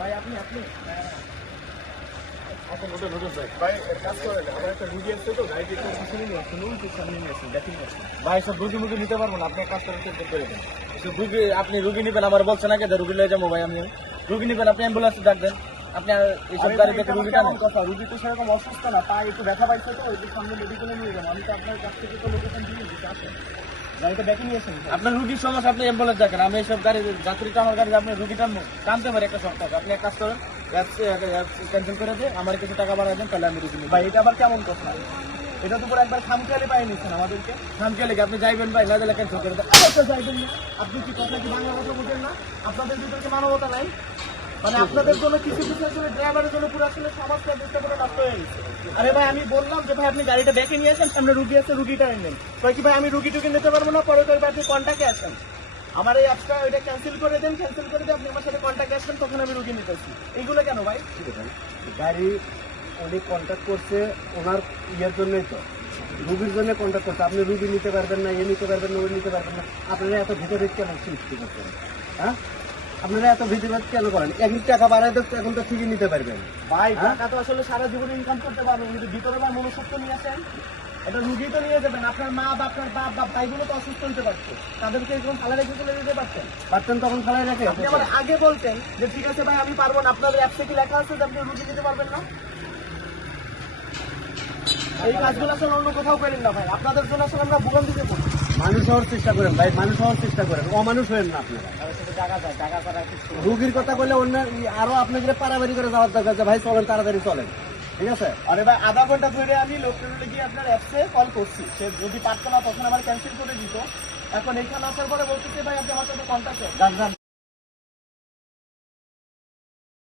ভাই আপনি এখন নতুন ভাই ভাই কাজ করেন, আমার একটা রুগী আসছে তো গাড়িতে একটু পিছনে নিয়ে আসুন, সামনে নিয়ে আসুন, দেখেন ভাই সব রুগী নিতে পারবো না, আপনি কাজ করেন চেক করে দেন। রুগী আপনি রুগী নেবেন, আমার বলছেন আগে রুগী নিয়ে যাবো ভাই, আমি রুগী নেবেন, আপনি অ্যাম্বুলেন্স ডাক দেন। আপনি এইসব গাড়ি দেখে রুগী কেমন কথা, রুগী তো সেরকম অসুস্থ না, তাই একটু ব্যথা পাইছে তো ওই সামনে মেডিকেলে নিয়ে যাবো, আমি তো আপনার কাছ থেকে তো লোকেশন দিয়ে দিচ্ছি, আসেন গাড়িটা দেখে নিয়েছেন। আপনার রুগীর সমস্যা, আপনি অ্যাম্বুলেন্স দেখেন, আমি এইসব গাড়ি যাত্রী টানার গাড়ি আপনি রুগী টানতে পারি একটা সপ্তাহ। আপনি এক কাজ করেন, ক্যান্সেল করে দিয়ে আমার কিছু টাকা বাড়াই দেন, তাহলে আমি রুগী নিই। ভাই এটা আবার কেমন কথা, এটা তো পুরো একবার খামখেয়ালি পাই নিচ্ছেন আমাদেরকে। খামখেয়ালি আপনি যাইবেন ভাই, না দিলে ক্যান্সেল করে দেন। যাইবেন না আপনি কি কথা কি বাংলা কথা বুঝেন না? আপনাদের ভিতরে মানবতা নাই, মানে আপনাদের জন্য কিছু আসলে ড্রাইভারের জন্য পুরো আসলে সমাজটা বুঝতে করে নষ্ট হয়ে গেছে। আরে ভাই আমি বললাম যে ভাই আপনি গাড়িটা দেখে নিয়ে আসেন, সামনে রুগী আছে, রুগীটা নেন। তাই কি ভাই আমি রুগী টুকি নিতে পারবো না, পরে করবে আপনি কন্ট্যাক্টে আসেন, আমার এই অ্যাপসটা ওইটা ক্যান্সেল করে দেন, ক্যান্সেল করে দিয়ে আপনি আমার সাথে কন্ট্যাক্টে আসবেন, তখন আমি রুগী নিতেছি। এইগুলো কেন ভাই? ঠিক আছে গাড়ি উনি কন্ট্যাক্ট করছে ওনার ইয়ের জন্যই তো, রুগীর জন্য কন্ট্যাক্ট করছে। আপনি রুগী নিতে পারবেন না, এ নিতে পারবেন না, ওই নিতে পারবেন না, আপনারা এত ভিতরে কেন সৃষ্টি করছেন? হ্যাঁ আপনারা এত ভিতরে কেন করেন? এক টাকা বাড়ায় তো এখন তো ঠিকই নিতে পারবেন ভাই, টাকা তো আসলে সারা জীবনে ইনকাম করতে পারবেন, কিন্তু ভিতরে ভাই মনুষ্যত্ব নিয়ে আসেন, এটা রুগী তো নিয়ে যাবেন। আপনার মা বা আপনার বাপ বা ভাইগুলো তো অসুস্থ হতে পারতো, তাদেরকে এরকম ফালা রেখে চলে যেতে পারতেন তখন ফালায় রেখে। আপনি আমার আগে বলতেন যে ঠিক আছে ভাই আমি পারবো না, আপনাদের অ্যাপসে কি লেখা আছে যে আপনি রুগী নিতে পারবেন না? এই কাজগুলো আসলে অন্য কোথাও করেন না ভাই, আপনাদের জন্য আসলে আমরা ভোগান দিতে পারি। মানুষ হওয়ার চেষ্টা করেন ভাই, মানুষ হওয়ার চেষ্টা করেন, অমানুষ হয়েন না আপনারা। রুগীর কথা বললে অন্য আরো আপনাদের পারাবাড়ি করে যাওয়ার দরকার আছে ভাই, চলেন তাড়াতাড়ি চলেন, ঠিক আছে? আরে ভাই আধা ঘন্টা ধরে আমি লোকটা গিয়ে আপনার অ্যাপসে কল করছি, সে যদি পারতো না তখন আমার ক্যান্সেল করে দিত, এখন এখানে আসার পরে বলতেছে ভাই আপনি আমার সাথে কন্ট্যাক্ট